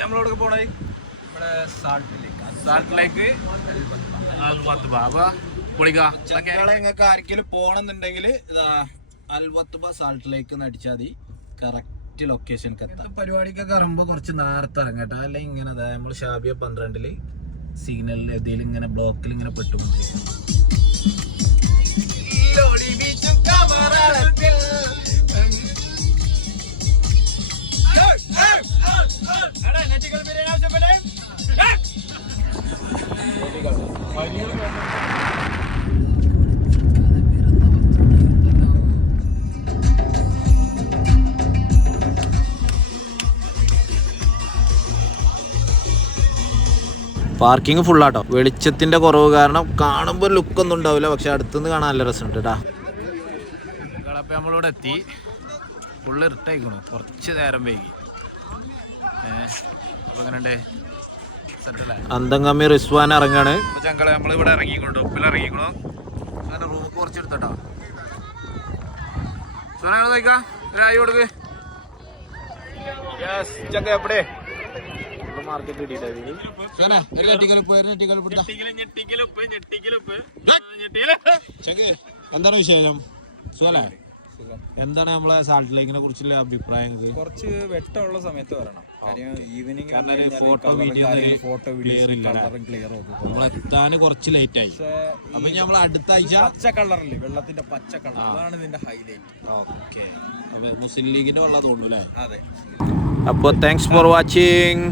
നമ്മളോട് പോണേ ഇവിടെ സാൾട്ട് ലേക്ക് നിങ്ങൾക്ക് ആർക്കെങ്കിലും പോണെന്നുണ്ടെങ്കിൽ ഇതാ അൽവത്തുബ സാൾട്ട് ലേക്ക് എന്ന് അടിച്ചാൽ മതി. കറക്റ്റ് ലൊക്കേഷനിൽ എത്താം. പരിപാടിക്കൊക്കെ ഇറങ്ങുമ്പോൾ കുറച്ച് നേരത്തെ ഇറങ്ങട്ടോ, അല്ലെങ്കിൽ ഇങ്ങനെ നമ്മൾ ഷാബിയ 12 സിഗ്നലിൽ ഏതെങ്കിലും ഇങ്ങനെ ബ്ലോക്കിൽ ഇങ്ങനെ പെട്ടുകൊണ്ടിരിക്കും. പാർക്കിംഗ് ഫുള്ളാട്ടോ. വെളിച്ചത്തിന്റെ കുറവ് കാരണം കാണുമ്പോൾ ലുക്കൊന്നും ഉണ്ടാവില്ല, പക്ഷെ അടുത്തുനിന്ന് കാണാൻ നല്ല രസമുണ്ട് കേട്ടാ. നിങ്ങളപ്പോൾ നമ്മളിവിടെ എത്തി. ഫുള്ള് ഇറിട്ടായിക്കണു, കുറച്ച് നേരം വൈകി. അപ്പോൾ എങ്ങനെയുണ്ട്? അന്തംകമ്മി റിസ്വാൻ ഇറങ്ങാണ്. ചങ്കളെ നമ്മളിവിടെ ഇറങ്ങിക്കൊണ്ട് ഉപ്പിൽ ഇറങ്ങിക്കണു. അങ്ങനെ റൂമൊക്കെ കുറച്ച് എടുത്തട്ടോ. നോക്കാം ആയി കൊടുക്ക്. ചങ്ക എവിടെ മാർക്കറ്റ് എന്താണ് വിശേഷം? സുഖല്ലേ? എന്താണ് നമ്മളെ സാൾട്ട് ലേക്കിനെ കുറിച്ചുള്ള അഭിപ്രായം? കുറച്ച് വെട്ടമുള്ള സമയത്ത് വരണം. ഈവനിങ് ഫോട്ടോ വീഡിയോ നമ്മളെത്താൻ കുറച്ച് ലേറ്റ് ആയി. അപ്പൊ നമ്മൾ അടുത്ത ആഴ്ച പച്ച കളറില്ലേ, വെള്ളത്തിന്റെ പച്ച കളർ, അതാണ് ഇതിന്റെ ഹൈലൈറ്റ്. ഓക്കെ, അപ്പൊ മുസ്ലിം ലീഗിന്റെ വെള്ളം തോന്നുന്നു അല്ലേ? അതെ. അപ്പോൾ താങ്ക്സ് ഫോർ വാച്ചിങ്.